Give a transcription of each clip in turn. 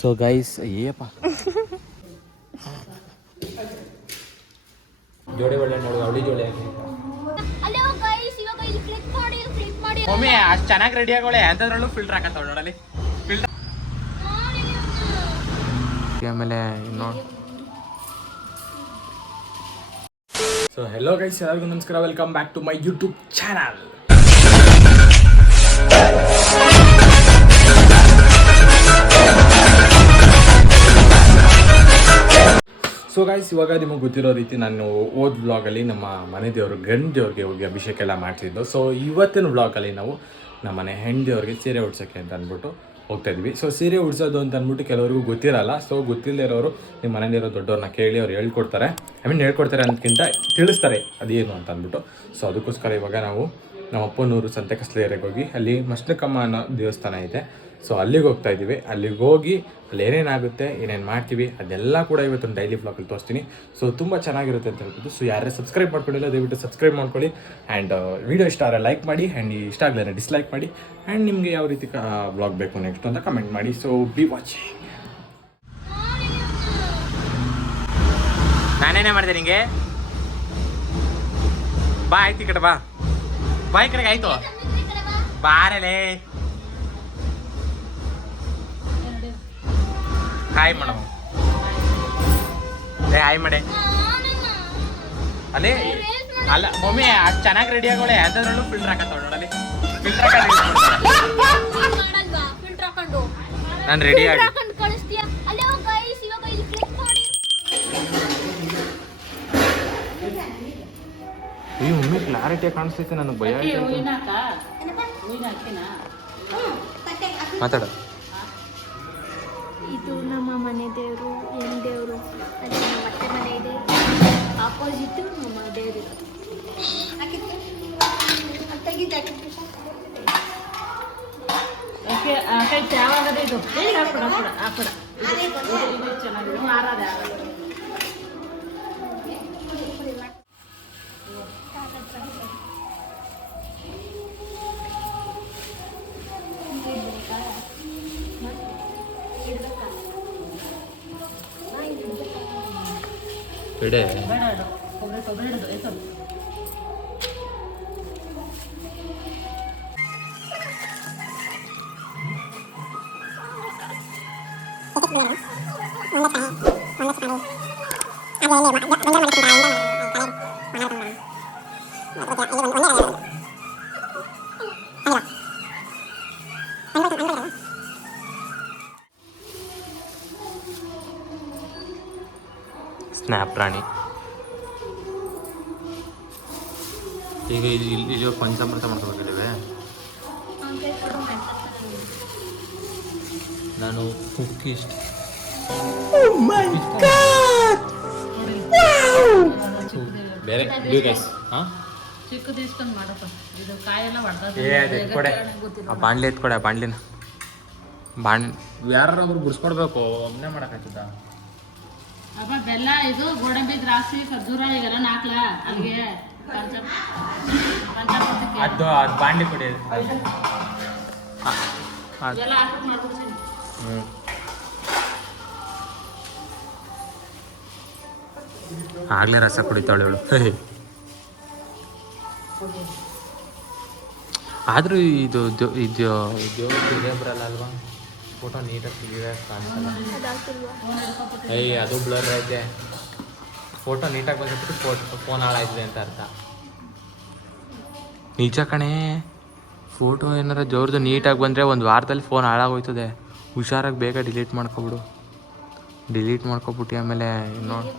So guys Ayyappa ಜೋಡಿ ಒಳ್ಳೆ ನೋಡು ಅವಳಿ ಜೋಡಿ ಹಾಕಿ. ಒಮ್ಮೆ ಅಷ್ಟು ಚೆನ್ನಾಗಿ ರೆಡಿ ಆಗೋಳೆ ಅಂತದ್ರಲ್ಲೂ ಫಿಲ್ಟರ್ ಹಾಕತ್ತವ ನೋಡಲಿ ಫಿಲ್ಟರ್ ಆಮೇಲೆ ನೋಡಿ. ಸೊ ಹೆಲೋ ಗೈಸ್ ಎಲ್ಲರಿಗೂ ನಮಸ್ಕಾರ. Welcome back to my YouTube channel so guys ಇವಾಗ ನಿಮಗೆ ಗೊತ್ತಿರೋ ರೀತಿ ನಾನು ಓದ್ ವ್ಲಾಗಲ್ಲಿ ನಮ್ಮ ಮನೆ ದೇವರು, ಗಂಡು ಹೋಗಿ ಅಭಿಷೇಕ ಎಲ್ಲ ಮಾಡ್ತಿದ್ದು. ಸೊ ಇವತ್ತಿನ ವ್ಲಾಗಲ್ಲಿ ನಾವು ನಮ್ಮ ಮನೆ ಹೆಣ್ಣು ದೇವ್ರಿಗೆ ಸೀರೆ ಉಡ್ಸೋಕ್ಕೆ ಅಂತ ಅಂದ್ಬಿಟ್ಟು ಹೋಗ್ತಾ ಇದ್ವಿ. ಸೊ ಸೀರೆ ಉಡ್ಸೋದು ಅಂತ ಅಂದ್ಬಿಟ್ಟು ಕೆಲವರಿಗೂ ಗೊತ್ತಿರಲ್ಲ. ಸೊ ಗೊತ್ತಿಲ್ಲದೆ ಇರೋರು ನಿಮ್ಮ ಮನೇಲಿರೋ ದೊಡ್ಡವ್ರನ್ನ ಕೇಳಿ ಅವ್ರು ಹೇಳ್ಕೊಡ್ತಾರೆ. ಐ ಮೀನ್ ಹೇಳ್ಕೊಡ್ತಾರೆ ಅನ್ನೋದಕ್ಕಿಂತ ತಿಳಿಸ್ತಾರೆ ಅದೇನು ಅಂತ ಅಂದ್ಬಿಟ್ಟು. ಸೊ ಅದಕ್ಕೋಸ್ಕರ ಇವಾಗ ನಾವು ನಮ್ಮ ಅಪ್ಪನೂರು ಸಂತೆಕಸ್ಲೇರಿಗೆ ಹೋಗಿ ಅಲ್ಲಿ ಮಸ್ಲಕಮ್ಮ ಅನ್ನೋ ದೇವಸ್ಥಾನ ಇದೆ. ಸೊ ಅಲ್ಲಿಗೆ ಹೋಗ್ತಾ ಇದ್ದೀವಿ. ಅಲ್ಲಿಗೆ ಹೋಗಿ ಅಲ್ಲಿ ಏನೇನಾಗುತ್ತೆ, ಏನೇನು ಮಾಡ್ತೀವಿ, ಅದೆಲ್ಲ ಕೂಡ ಇವತ್ತೊಂದು ಡೈಲಿ ಬ್ಲಾಗಲ್ಲಿ ತೋರಿಸ್ತೀನಿ. ಸೊ ತುಂಬ ಚೆನ್ನಾಗಿರುತ್ತೆ ಅಂತ ಹೇಳ್ಬೋದು ಸೊ ಯಾರೇ ಸಬ್ಸ್ಕ್ರೈಬ್ ಮಾಡ್ಕೊಂಡಿಲ್ಲ, ದಯವಿಟ್ಟು ಸಬ್ಸ್ಕ್ರೈಬ್ ಮಾಡ್ಕೊಳ್ಳಿ. ಆ್ಯಂಡ್ ವಿಡಿಯೋ ಇಷ್ಟ ಆದರೆ ಲೈಕ್ ಮಾಡಿ ಆ್ಯಂಡ್ ಇಷ್ಟ ಆಗಲಿಲ್ಲ ಡಿಸ್ಲೈಕ್ ಮಾಡಿ. ಆ್ಯಂಡ್ ನಿಮಗೆ ಯಾವ ರೀತಿ ಬ್ಲಾಗ್ ಬೇಕು ನೆಕ್ಸ್ಟ್ ಅಂತ ಕಮೆಂಟ್ ಮಾಡಿ. ಸೊ ಬಿ ವಾಚಿಂಗ್ ನಾನೇನೇ ಮಾಡಿದೆ ನಿಮಗೆ ಬಾ, ಆಯ್ತು ಈ ಕಡೆ ಬಾ. ಬಾ ಈ ಕಡೆಗೆ ಆಯ್ತು. ಬಾರಲೇ. ಹಾಯ್ ಮೇಡಮ್ ಏ ಹಾಯ್ ಮಾಡೆ. ಅಲ್ಲೇ ಅಲ್ಲ ಮಮ್ಮಿ ಅಷ್ಟು ಚೆನ್ನಾಗಿ ರೆಡಿ ಆಗೋಳೆ. ಅಂತದ್ರಲ್ಲೂ ಫಿಲ್ಟರ್ ಹಾಕತ್ತವ ನೋಡಲ್ಲಿ. ಫಿಲ್ಟರ್ ಹಾಕೊಂಡು. ನಾನು ರೆಡಿ ಆಗಿ ಕ್ಲಾರಿಟಿ ಕಾಣಿಸ್ತೈತೆ? ನನಗೆ ಭಯ ಮಾತಾಡ ಇದು ನಮ್ಮ ಮನೆ ದೇವರು ಹೆಣ್ಣು ದೇವರು. ಅಲ್ಲಿ ನಮ್ಮ ಅತ್ತೆ ಮನೆ ಇದೆ. ಆಪೋಸಿಟ್ ನಮ್ಮ ದೇವರು. ಯಾವಾಗದೇ ಇದು. ಹಾಕ್ಬಿಡ ಹಾಕ್ಬಿಡ ಚೆನ್ನಾಗಿ ಇದು ഇവിടെ ಸ್ನ್ಯಾಪ್ ಪ್ರಾಣಿ ಈಗ ಇಲ್ಲಿ ಇಲ್ಲಿ ಪಂಚಾಮೃತ ಮಾಡ್ಕೋಬೇಕಿದ್ದೇವೆ. ನಾನು ಕುಕ್ಕಿ ಇಷ್ಟ ಬೇರೆ ನೀವು ಗೈಸ್ ಹಾಂ? ಚಿಕ್ಕದು ಇಸ್ಕೊಂಡು ಮಾಡಪ್ಪ. ಇದು ಕಾಯೆಲ್ಲ ಹೊಡೆದ ಬಾಣ್ಲಿ ಎತ್ಕೊಡೆ ಬಾಣ್ಲಿನ. ಬಾಣ್ ಯಾರೊಬ್ರು ಬಿಡಿಸ್ಕೊಡ್ಬೇಕು ಒಮ್ಮನೆ ಮಾಡೋಕ್ಕಾಗ್ತದ ಅಪ್ಪ ಬೆಲ್ಲ ಇದು ಗೋಡಂಬಿ ದ್ರಾಕ್ಷಿ ಖರ್ಜೂರ ಇವೆಲ್ಲ ನಾಕ್ಲ? ಅಲ್ಲಿಗೆ ಅದು ಅದು ಬಾಂಡ್ಲಿ ಕೊಡಿ. ಹ್ಞೂ ಆಗ್ಲೇ ರಸ ಕುಡಿತಾಳೆ ಅವಳು ಆದರೂ ಇದು ಇದು ಇದೇ ಬರಲ್ಲ ಅಲ್ವಾ? ಫೋಟೋ ನೀಟಾಗಿ ಕ್ಲಿಯರಾಗಿ ಕಾಣಿಸಲ್ಲ. ಏಯ್, ಅದು ಬ್ಲರ್ ಐತೆ ಫೋಟೋ ನೀಟಾಗಿ ಬಂದ್ಬಿಟ್ಟು ಫೋಟೋ ಫೋನ್ ಹಾಳಾಯ್ತದೆ ಅಂತ ಅರ್ಥ. ನಿಜ ಕಣೇ. ಫೋಟೋ ಏನಾರ ಜೋರ್ದು ನೀಟಾಗಿ ಬಂದರೆ ಒಂದು ವಾರದಲ್ಲಿ ಫೋನ್ ಹಾಳಾಗೋಯ್ತದೆ. ಹುಷಾರಾಗಿ ಬೇಗ ಡಿಲೀಟ್ ಮಾಡ್ಕೊಬಿಡು. ಡಿಲೀಟ್ ಮಾಡ್ಕೊಬಿಟ್ಟು ಆಮೇಲೆ ನೋಡಿ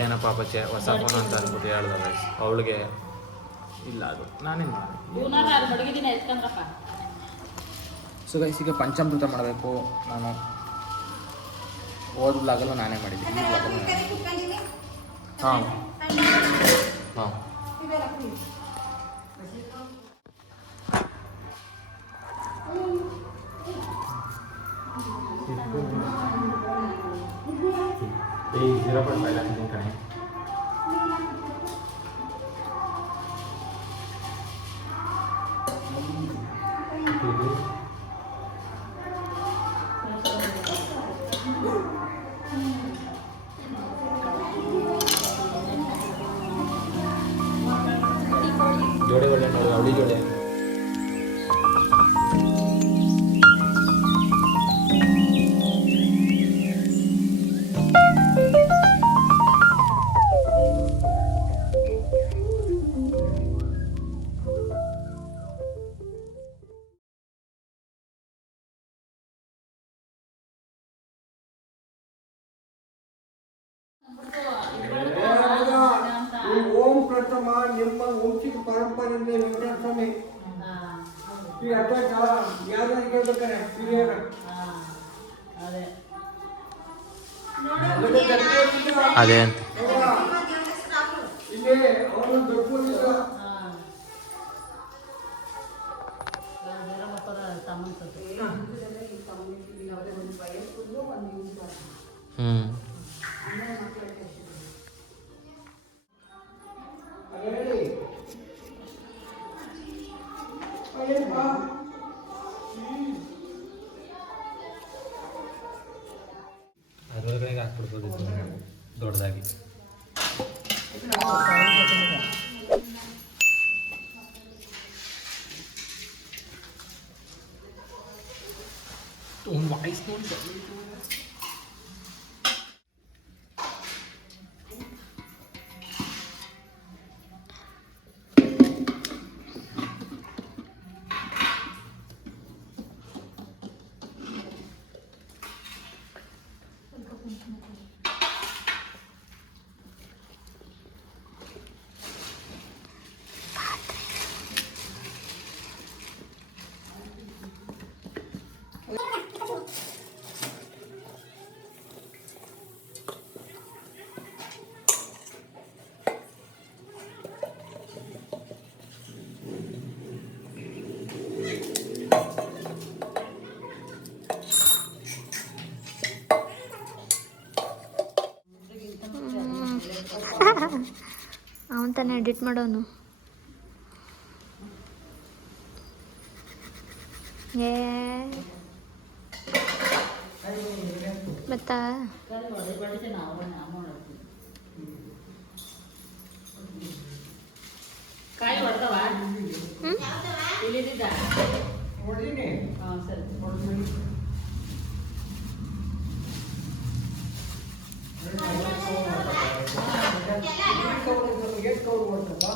ಏನಪ್ಪ ಚೆ ಹೊಸ ಫೋನ್ ಅಂತ ಅಂದ್ಬಿಟ್ಟು ಹೇಳ್ದ ಅವಳಿಗೆ ಇಲ್ಲ ಅದು. ನಾನೇನು ಸೊ ಗೈಸ್ ಈಗ ಪಂಚಾಮೃತ ಮಾಡಬೇಕು. ನಾನು ಓದ್ ಬ್ಲಾಗಲ್ಲೂ ನಾನೇ ಮಾಡಿದ್ದೀನಿ. ಹಾಂ. ಹಾಂ. ಏಯ್ ಜೀರೋ ಪಾಯಿಂಟ್ ಫೈವ್ ಈ ಅಡ್ಡ ಯಾವ್ದಾರು ಕೇಳ್ಬೇಕಾರೆ ಹಿರಿಯರ ಅದೇ ಅದೇ ಅಂತ ಇಲ್ಲಿ ಅವನು ದೊಡ್ಡ ಬೇರೆ Ele é morre. ತಾನೇ ಎಡಿಟ್ ಮಾಡೋನು. ಏ. ಮತ್ತ? ಕಾಯಿ ಹೊಡ್ದವ ಇಲ್ಲಿದ್ದ ನೋಡಿನಿ ಹಾಂ ಸರಿ ಎಷ್ಟು ಕೌರು ಮಾಡ್ತಪ್ಪ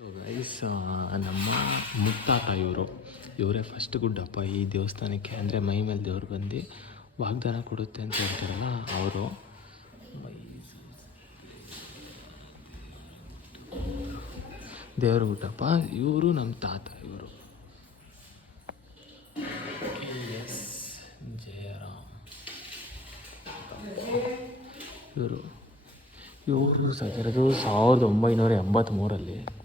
ಸೊ ಗೈಸ್ ನಮ್ಮ ಮುತ್ತಾತ ಇವರು, ಇವರೇ ಫಸ್ಟ್ ಗುಡ್ಡಪ್ಪ ಈ ದೇವಸ್ಥಾನಕ್ಕೆ, ಅಂದರೆ ಮೈ ಮೇಲೆ ದೇವ್ರು ಬಂದು ವಾಗ್ದಾನ ಕೊಡುತ್ತೆ ಅಂತ ಹೇಳ್ತಾರಲ್ಲ ಅವರು. ದೇವ್ರ ಗುಡ್ಡಪ್ಪ, ಇವರು ನಮ್ಮ ತಾತ ಇವರು. ಎಸ್ ಇವರು. ಇವರು ಸತ್ತಿರೋದು ಸಾವಿರದ ಒಂಬೈನೂರ ಎಂಬತ್ತ್ಮೂರಲ್ಲಿ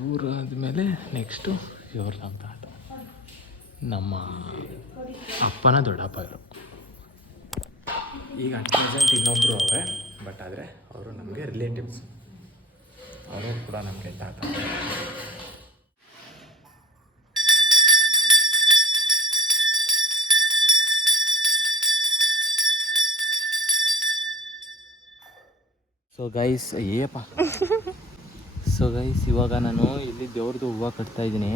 ಇವರು ಆದಮೇಲೆ ನೆಕ್ಸ್ಟು ಇವ್ರು ನಮ್ಮ ತಾತ ನಮ್ಮ ಅಪ್ಪನ ದೊಡ್ಡಪ್ಪ ಇವರು. ಈಗ ಅಟ್ ಪ್ರೆಸೆಂಟ್ ಇನ್ನೊಬ್ಬರು ಅವರೇ ಬಟ್ ಆದರೆ ಅವರು ನಮಗೆ ರಿಲೇಟಿವ್ಸ್ ಅವರು ಕೂಡ ನಮಗೆ ತಾತ ಸೊ ಗೈಸ್ ಏಪ್ಪ ಸೊ ಗೈಸ್ ಇವಾಗ ನಾನು ಇಲ್ಲಿ ದೇವ್ರದ್ದು ಹೂವು ಕಟ್ತಾ ಇದ್ದೀನಿ.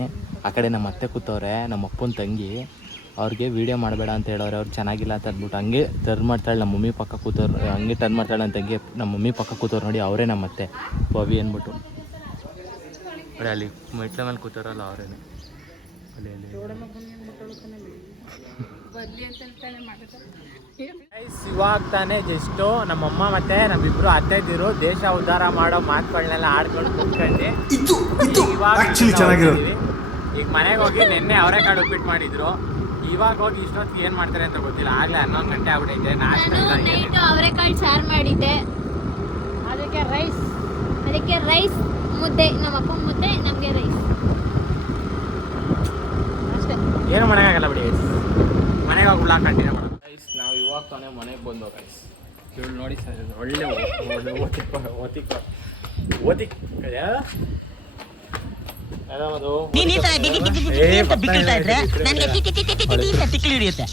ಆ ಕಡೆ ನಮ್ಮ ಅತ್ತೆ ಕೂತವ್ರೆ, ನಮ್ಮ ಅಪ್ಪನ ತಂಗಿ. ಅವ್ರಿಗೆ ವೀಡಿಯೋ ಮಾಡಬೇಡ ಅಂತ ಹೇಳೋರು ಅವ್ರು ಚೆನ್ನಾಗಿಲ್ಲ ಅಂತ ಅಂದ್ಬಿಟ್ಟು ಹಂಗೆ ಟರ್ನ್ ಮಾಡ್ತಾಳೆ. ನಮ್ಮ ಮಮ್ಮಿ ಪಕ್ಕ ಕೂತವ್ರು, ಹಂಗೆ ಟರ್ನ್ ಮಾಡ್ತಾಳೆ ಅಂತ ತಂಗಿ. ನಮ್ಮ ಮಮ್ಮಿ ಪಕ್ಕ ಕೂತವ್ರು ನೋಡಿ ಅವರೇ ನಮ್ಮ ಅತ್ತೆ ಬಾಬಿ ಅಂದ್ಬಿಟ್ಟು. ನೋಡಿ ಅಲ್ಲಿ ಮೆಟ್ಲ ಮೇಲೆ ಕೂತಾರಲ್ಲ ಅವರೇನೆ ಅಲ್ಲಿ ಇವಾಗ ತಾನೇ ಜಸ್ಟು ನಮ್ಮಮ್ಮ ಮತ್ತೆ ನಮ್ಮಿಬ್ರು ಅತ್ತೆದಿರು ದೇಶ ಉದ್ಧಾರ ಮಾಡೋ ಮಾತುಗಳನ್ನೆಲ್ಲ ಆಡ್ಕೊಂಡು ಕುತ್ಕೊಂಡು. ಈಗ ಇವಾಗ. ಈಗ ಮನೆಗೆ ಹೋಗಿ ನಿನ್ನೆ ಅವರೆಕಾಳು ಉಪ್ಪಿಟ್ಟು ಮಾಡಿದ್ರು. ಇವಾಗ ಹೋಗಿ ಇಷ್ಟೊತ್ತಿಗೆ ಏನ್ ಮಾಡ್ತಾರೆ ಅಂತ ಗೊತ್ತಿಲ್ಲ. ಆಗ್ಲೇ ಹನ್ನೊಂದು ಗಂಟೆ ಆಗ್ಬಿಟ್ಟೈತೆ ನಾನು ನೈಟ್ ಅವರೆಕಾಳು ಸಾರು ಮಾಡಿದ್ದೆ. ಅದಕ್ಕೆ ರೈಸ್ ಅದಕ್ಕೆ ರೈಸ್ ಮುದ್ದೆ ನಮ್ಮ ಅಪ್ಪ ಮುದ್ದೆ ನಮಗೆ ರೈಸ್ ಅಷ್ಟೇ. ಏನು ಮಾಡೋಕ್ಕಾಗಲ್ಲ ಬಿಡಿ. ಮನೆಗೆ ಹೋಗಿ ಬ್ಲಾಗ್ ಕಂಟಿನ್ಯೂ ಮಾಡೋದು ಗೈಸ್ ನಾವು ಇವಾಗ ತಾನೇ ಮನೆಗೆ ಬಂದೋ ಗೈಸ್ ಇವಳು ನೋಡಿ ಸರ್ ಒಳ್ಳೆ ಓತಿಕ ಓತಿಕ ನೀನ್ ಈ ತರ ಬಿಕ್ಕಳ್ತಾ ಇದ್ರೆ ನನ್ಗೆ ಹಿಡಿಯುತ್ತೆ.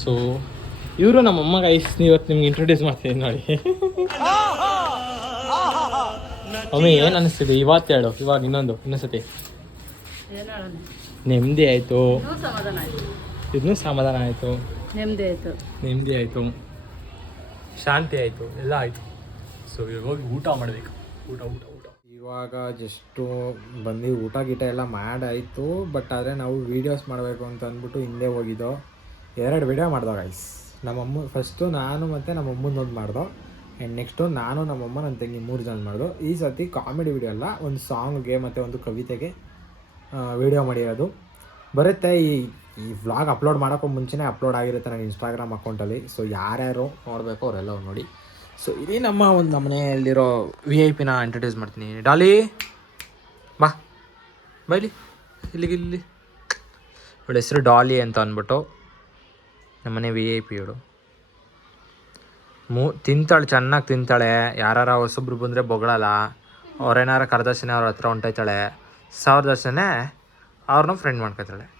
ಸೊ ಇವರು ನಮ್ಮ ಅಮ್ಮ ಗೈಸ್ ಇವತ್ತು ನಿಮ್ಗೆ ಇಂಟ್ರೊಡ್ಯೂಸ್ ಮಾಡ್ತೀನಿ ನೋಡಿ. ಒಮ್ಮೆ ಏನು ಅನಿಸ್ತಿದೆ? ಇವತ್ತು ಹೇಳು ಇವಾಗ ಇನ್ನೊಂದು ಇನ್ನೊಂದ್ಸತಿ. ನೆಮ್ಮದಿ ಆಯಿತು. ಇನ್ನೂ ಸಮಾಧಾನ ಆಯ್ತು. ಇದನ್ನೂ ಸಮಾಧಾನ ಆಯಿತು. ನೆಮ್ಮದಿ ಆಯ್ತು. ನೆಮ್ಮದಿ ಆಯಿತು. ಶಾಂತಿ ಆಯಿತು. ಎಲ್ಲ ಆಯಿತು. ಸೊ ಇವಾಗ ಹೋಗಿ ಊಟ ಮಾಡಬೇಕು. ಊಟ ಊಟ ಊಟ. ಇವಾಗ ಜಸ್ಟು ಬಂದು ಊಟ ಗೀಟ ಎಲ್ಲ ಮಾಡಾಯಿತು ಬಟ್ ಆದರೆ ನಾವು ವೀಡಿಯೋಸ್ ಮಾಡಬೇಕು ಅಂತ ಅಂದ್ಬಿಟ್ಟು ಹಿಂದೆ ಹೋಗಿದ್ದೋ. ಎರಡು ವಿಡಿಯೋ ಮಾಡ್ದೋ ಗೈಸ್ ನಮ್ಮಮ್ಮ ಫಸ್ಟು ನಾನು ಮತ್ತು ನಮ್ಮ ಅಮ್ಮನೊಂದು ಮಾಡ್ದೋ. ಆ್ಯಂಡ್ ನೆಕ್ಸ್ಟು ನಾನು ನಮ್ಮಮ್ಮ ನನ್ನ ತಂಗಿ ಮೂರು ಜನ ಮಾಡ್ದೋ. ಈ ಸರ್ತಿ ಕಾಮಿಡಿ ವೀಡಿಯೋ ಅಲ್ಲ ಒಂದು ಸಾಂಗ್ಗೆ ಮತ್ತು ಒಂದು ಕವಿತೆಗೆ ವಿಡಿಯೋ ಮಾಡಿರೋದು. ಬರುತ್ತೆ ಈ ಈ ವ್ಲಾಗ್ ಅಪ್ಲೋಡ್ ಮಾಡೋಕ್ಕೂ ಮುಂಚೆನೇ ಅಪ್ಲೋಡ್ ಆಗಿರುತ್ತೆ ನನ್ನ ಇನ್ಸ್ಟಾಗ್ರಾಮ್ ಅಕೌಂಟಲ್ಲಿ ಸೊ ಯಾರ್ಯಾರು ನೋಡಬೇಕು ಅವರೆಲ್ಲ ನೋಡಿ. ಸೊ ಇದೇ ನಮ್ಮ ಒಂದು ನಮ್ಮ ಮನೆಯಲ್ಲಿರೋ ವಿ ಐ ಪಿನ ಇಂಟ್ರಡ್ಯೂಸ್ ಮಾಡ್ತೀನಿ. ಡಾಲಿ, ಬಾ. ಬೈಲಿ. ಇಲ್ಲಿಗೆ, ಇಲ್ಲಿ. ಇವಳ ಹೆಸರು ಡಾಲಿ ಅಂತ ಅಂದ್ಬಿಟ್ಟು ನಮ್ಮನೆ ವಿ ಐ ಪಿ ಇವಳು ಮೂ, ತಿಂತಾಳೆ, ಚೆನ್ನಾಗಿ ತಿಂತಾಳೆ. ಯಾರು ಹೊಸಬ್ರು ಬಂದರೆ ಬೊಗಳಲ್ಲ. ಅವ್ರೇನಾರ ಕರೆದರ್ಶನ ಅವ್ರ ಹತ್ರ ಹೊಂಟೈತಾಳೆ ಸಾವಿರ ದರ್ಶನೆ ಅವ್ರನ್ನ ಫ್ರೆಂಡ್ ಮಾಡ್ಕೊತಾಳೆ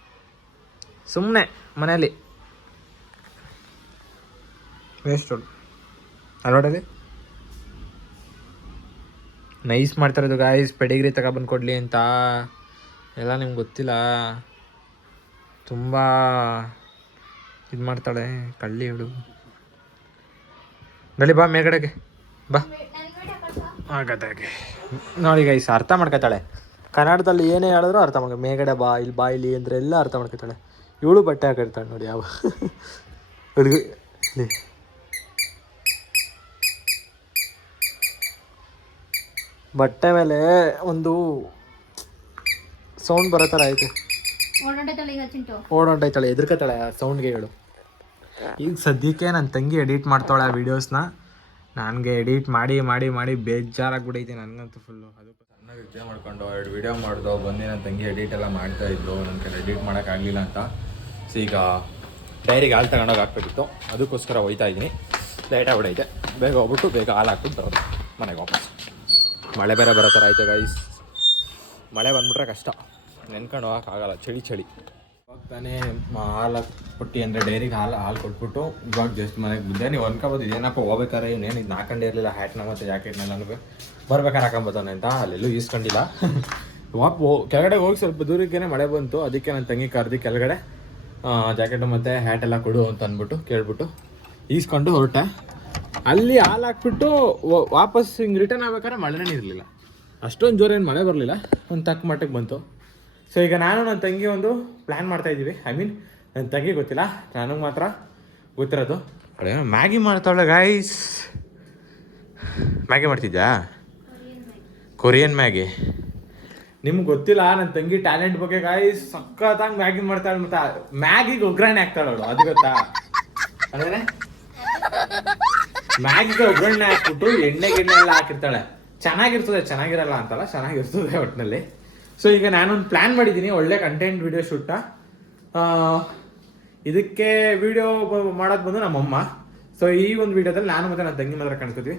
ಸುಮ್ಮನೆ ಮನೇಲಿ ವೇಸ್ಟ್ ಅಲ್ವಾಡಲ್ಲಿ? ನೈಸ್ ಮಾಡ್ತಾರದು ಗಾಯ್ಸ್ ಪೆಡಿಗ್ರಿ ತಗೊಬಂದು ಕೊಡಲಿ ಅಂತ. ಎಲ್ಲ ನಿಮ್ಗೆ ಗೊತ್ತಿಲ್ಲ. ತುಂಬ ಇದು ಮಾಡ್ತಾಳೆ ಕಳ್ಳಿ ಇವಳು. ನಡಿ ಬಾ ಮೇಗಡೆಗೆ ಬಾ. ಆಗದಾಗೆ ನೋಡಿ ಗೈಸ್ ಅರ್ಥ ಮಾಡ್ಕೊತಾಳೆ. ಕನ್ನಡದಲ್ಲಿ ಏನೇ ಹೇಳಿದ್ರು ಅರ್ಥ ಮಾಡ್ಕೊ ಮೇಗಡೆ ಬಾ ಇಲ್ಲಿ ಬಾ ಇಲ್ಲಿ ಅಂದ್ರೆ ಎಲ್ಲ ಅರ್ಥ ಮಾಡ್ಕೊತಾಳೆ. ಇವಳು ಬಟ್ಟೆ ಹಾಕಿರ್ತಾಳೆ ನೋಡಿ ಯಾವ. ಹುಡುಗಿ ಬಟ್ಟೆ ಮೇಲೆ ಒಂದು ಸೌಂಡ್ ಬರೋ ಥರ ಐತೆ. ಓಡೋಂಟೈತಾಳೆ ಎದುರ್ಕತಾಳೆ ಆ ಸೌಂಡ್ಗೆ ಹೇಳು. ಈಗ ಸದ್ಯಕ್ಕೆ ನನ್ನ ತಂಗಿ ಎಡಿಟ್ ಮಾಡ್ತಾಳೆ ಆ ವಿಡಿಯೋಸ್ನ ನನಗೆ ಎಡಿಟ್ ಮಾಡಿ ಮಾಡಿ ಮಾಡಿ ಬೇಜಾರಾಗ್ಬಿಟ್ಟೈತೆ ನನಗಂತೂ ಫುಲ್ಲು ಅದು ಚೆನ್ನಾಗಿ ವಿಡಿಯೋ ಮಾಡ್ಕೊಂಡು ಎರಡು ವಿಡಿಯೋ ಮಾಡಿದೋ ಬಂದು ನನ್ನ ತಂಗಿ ಎಡಿಟ್ ಎಲ್ಲ ಮಾಡ್ತಾ ಇದ್ಲು ನನ್ನ ಕೈಲಿ ಎಡಿಟ್ ಮಾಡೋಕ್ಕಾಗಲಿಲ್ಲ ಅಂತ. ಸೊ ಈಗ ಡೈರಿಗೆ ಹಾಲು ತಗೊಂಡೋಗಿ ಹಾಕ್ಬೇಕಿತ್ತು. ಅದಕ್ಕೋಸ್ಕರ ಹೋಯ್ತಾ ಇದ್ದೀನಿ. ಲೇಟ್ ಆಗ್ಬಿಡೈತೆ ಬೇಗ ಹೋಗ್ಬಿಟ್ಟು ಬೇಗ ಹಾಲು ಹಾಕ್ಬಿಟ್ಟು ಬರೋದು. ಮನೆಗೆ ವಾಪಸ್. ಮಳೆ ಬೇರೆ ಬರೋ ಥರ ಐತೆ ಗೈಸ್ ಮಳೆ ಬಂದ್ಬಿಟ್ರೆ ಕಷ್ಟ. ನೆನ್ಕೊಂಡು ಹೋಗೋಕ್ಕಾಗಲ್ಲ. ಚಳಿ ಚಳಿ. ಇವಾಗ ತಾನೇ ಹಾಲು ಕೊಟ್ಟು ಅಂದರೆ ಡೈರಿಗೆ ಹಾಲು ಹಾಲು ಕೊಟ್ಬಿಟ್ಟು ಇವಾಗ ಜಸ್ಟ್ ಮನೆಗೆ ಮುಂದೆ ನೀವು ಅನ್ಕೋಬೋದು ಇದೇನಪ್ಪ ಹೋಗ್ಬೇಕಾರೆ ಇನ್ನೇನು ಇದು ಹಾಕೊಂಡೇ ಇರಲಿಲ್ಲ ಹ್ಯಾಟ್ನ ಮತ್ತು ಜಾಕೆಟ್ನೆಲ್ಲ ನನಗೆ ಬರ್ಬೇಕಾರೆ ಹಾಕೊಂಬತ್ತಾನೆ ಅಂತ. ಅಲ್ಲೆಲ್ಲೂ ಈಸ್ಕೊಂಡಿಲ್ಲ. ವಾಪ್ ಕೆಳಗಡೆ ಹೋಗಿ ಸ್ವಲ್ಪ ದೂರಕ್ಕೇನೆ ಮಳೆ ಬಂತು. ಅದಕ್ಕೆ ನನ್ನ ತಂಗಿ ಕರೆದು ಕೆಳಗಡೆ. ಜಾಕೆಟ್ ಮತ್ತು ಹ್ಯಾಟ್ ಎಲ್ಲ ಕೊಡು ಅಂತ ಅಂದ್ಬಿಟ್ಟು ಕೇಳ್ಬಿಟ್ಟು ಈಸ್ಕೊಂಡು ಹೊರಟೆ. ಅಲ್ಲಿ ಹಾಲು ಹಾಕ್ಬಿಟ್ಟು ವಾಪಸ್ ಹಿಂಗೆ ರಿಟರ್ನ್ ಆಗ್ಬೇಕಾದ್ರೆ ಮಳೆನೇ ಇರಲಿಲ್ಲ. ಅಷ್ಟೊಂದು ಜೋರೇನು ಮಳೆ ಬರಲಿಲ್ಲ. ಒಂದು ತಕ್ಕ ಮಟ್ಟಕ್ಕೆ ಬಂತು. ಸೊ ಈಗ ನಾನು ನನ್ನ ತಂಗಿ ಒಂದು ಪ್ಲ್ಯಾನ್ ಮಾಡ್ತಾ ಇದ್ದೀವಿ. ಐ ಮೀನ್ ನನ್ನ ತಂಗಿ ಗೊತ್ತಿಲ್ಲ. ನನಗೆ ಮಾತ್ರ ಗೊತ್ತಿರೋದು. ಮ್ಯಾಗಿ ಮಾಡ್ತಾವಳೆ ಗಾಯ್ಸ್ ಮ್ಯಾಗಿ ಮಾಡ್ತಿದ್ಯಾ? Korean Maggi. ನಿಮ್ಗೆ ಗೊತ್ತಿಲ್ಲ ನನ್ನ ತಂಗಿ ಟ್ಯಾಲೆಂಟ್ ಬಗ್ಗೆ ಗಾಯ್ಸ್ ಸಕ್ಕತ್ತಾಗಿ ಮ್ಯಾಗಿ ಮಾಡ್ತಾಳೆ ಮತ್ತೆ ಮ್ಯಾಗಿಗೆ ಒಗ್ಗರಣೆ ಹಾಕ್ತಾಳೆ ಅವಳು ಅದು ಗೊತ್ತಾ? ಅಂದ್ರೆ ಮ್ಯಾಗಿಗೆ ಒಗ್ಗರಣೆ ಹಾಕ್ಬಿಟ್ಟು ಎಣ್ಣೆ ಗಿಣ್ಣೆ ಎಲ್ಲ ಹಾಕಿರ್ತಾಳೆ. ಚೆನ್ನಾಗಿರ್ತದೆ, ಚೆನ್ನಾಗಿರಲ್ಲ ಅಂತಲ್ಲ, ಚೆನ್ನಾಗಿರ್ತದೆ ಒಟ್ಟಿನಲ್ಲಿ ಸೊ ಈಗ ನಾನೊಂದು ಪ್ಲ್ಯಾನ್ ಮಾಡಿದ್ದೀನಿ ಒಳ್ಳೆ ಕಂಟೆಂಟ್ ವಿಡಿಯೋ ಶೂಟ ಇದಕ್ಕೆ ವಿಡಿಯೋ ಮಾಡೋದು ಬಂದು ನಮ್ಮಮ್ಮ. ಸೊ ಈ ಒಂದು ವಿಡಿಯೋದಲ್ಲಿ ನಾನು ಮತ್ತೆ ನನ್ನ ತಂಗಿ ಮಾತ್ರ ಕಾಣಿಸ್ಕೊತೀವಿ.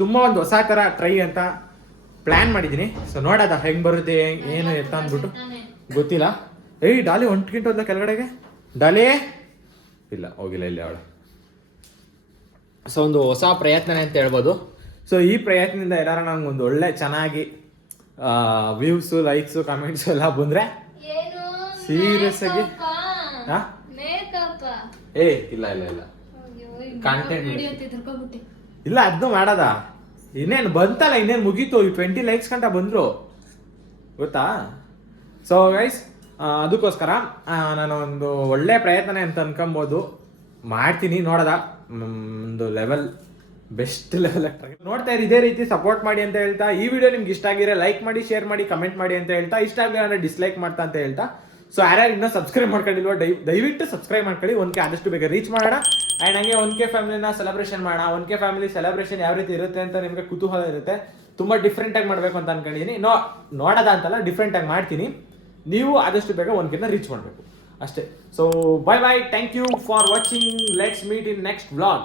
ತುಂಬ ಒಂದು ಹೊಸ ಥರ ಟ್ರೈ ಅಂತ ಪ್ಲ್ಯಾನ್ ಮಾಡಿದ್ದೀನಿ ಸೊ ನೋಡೋದ ಹೆಂಗೆ ಬರುತ್ತೆ ಏನು ಎತ್ತ ಅಂದ್ಬಿಟ್ಟು. ಗೊತ್ತಿಲ್ಲ. ಏಯ್ ಡಾಲಿ ಹೊಂಟ್ಕಿಂಟು ಹೋದ್ಲ ಕೆಳಗಡೆಗೆ. ಡಾಲಿ? ಇಲ್ಲ ಹೋಗಿಲ್ಲ ಇಲ್ಲಿ ಅವಳು. ಸೊ ಒಂದು ಹೊಸ ಪ್ರಯತ್ನನೇ ಅಂತ ಹೇಳ್ಬೋದು. ಸೊ ಈ ಪ್ರಯತ್ನದಿಂದ ಎಲ್ಲರ ನಂಗೆ ಒಂದು ಒಳ್ಳೆ ಚೆನ್ನಾಗಿ ವ್ಯೂಸು ಲೈಕ್ಸು ಕಮೆಂಟ್ಸು ಎಲ್ಲ ಬಂದರೆ ಏನು? ಸೀರಿಯಸ್ ಆಗಿ ಏ ಇಲ್ಲ ಇಲ್ಲ ಇಲ್ಲ. ಕಾಂಟೆಂಟ್ ಇಲ್ಲ ಅದನ್ನು ಮಾಡದ. ಇನ್ನೇನು ಬಂತಲ್ಲ, ಇನ್ನೇನು ಮುಗೀತು? ಈ ಟ್ವೆಂಟಿ ಲೈಕ್ಸ್ ಕಂಟ ಬಂದರು. ಗೊತ್ತಾ? ಸೊ ಗೈಸ್ ಅದಕ್ಕೋಸ್ಕರ ನಾನು ಒಂದು ಒಳ್ಳೆ ಪ್ರಯತ್ನ ಅಂತ ಅನ್ಕೊಬೋದು. ಮಾಡ್ತೀನಿ, ನೋಡದ. ಒಂದು ಲೆವೆಲ್ ಬೆಸ್ಟ್ ಲೆವೆಲ್ ನೋಡ್ತಾ ಇರಿ, ಇದೇ ರೀತಿ ಸಪೋರ್ಟ್ ಮಾಡಿ ಅಂತ ಹೇಳ್ತಾ, ಈ ವಿಡಿಯೋ ನಿಮ್ಗೆ ಇಷ್ಟ ಆಗಿದ್ರೆ ಲೈಕ್ ಮಾಡಿ ಶೇರ್ ಮಾಡಿ ಕಮೆಂಟ್ ಮಾಡಿ ಅಂತ ಹೇಳ್ತಾ, ಇಷ್ಟ ಆಗಿಲ್ಲ ಅಂದ್ರೆ ಡಿಸ್ಲೈಕ್ ಮಾಡ್ತಾ ಅಂತ ಹೇಳ್ತಾ ಸೊ ಯಾರ್ಯಾರು ಇನ್ನೂ ಸಬ್ಸ್ಕ್ರೈಬ್ ಮಾಡ್ಕೊಂಡಿಲ್ವೋ ದಯ ದಯವಿಟ್ಟು ಸಬ್ಸ್ಕ್ರೈಬ್ ಮಾಡ್ಕೊಳ್ಳಿ. ಒನ್ ಕೆ ಆದಷ್ಟು ಬೇಗ ರೀಚ್ ಮಾಡೋಣ. ಆ್ಯಂಡ್ ಹಂಗೆ ಒನ್ ಕೆ ಫ್ಯಾಮಿಲಿನ ಸೆಲೆಬ್ರೇಷನ್ ಮಾಡೋಣ. ಒನ್ ಕೆ ಫ್ಯಾಮಿಲಿ ಸೆಲೆಬ್ರೇಷನ್ ಯಾವ ರೀತಿ ಇರುತ್ತೆ ಅಂತ ನಿಮಗೆ ಕುತೂಹಲ ಇರುತ್ತೆ. ತುಂಬ ಡಿಫ್ರೆಂಟಾಗಿ ಮಾಡಬೇಕು ಅಂತ ಅನ್ಕೊಂಡಿದ್ದೀನಿ ನೋ, ನೋಡೋದ ಅಂತಲ್ಲ ಡಿಫ್ರೆಂಟಾಗಿ ಮಾಡ್ತೀನಿ. ನೀವು ಆದಷ್ಟು ಬೇಗ ಒನ್ ಕೆನ ರೀಚ್ ಮಾಡಬೇಕು. ಅಷ್ಟೇ. So bye bye thank you for watching let's meet in next vlog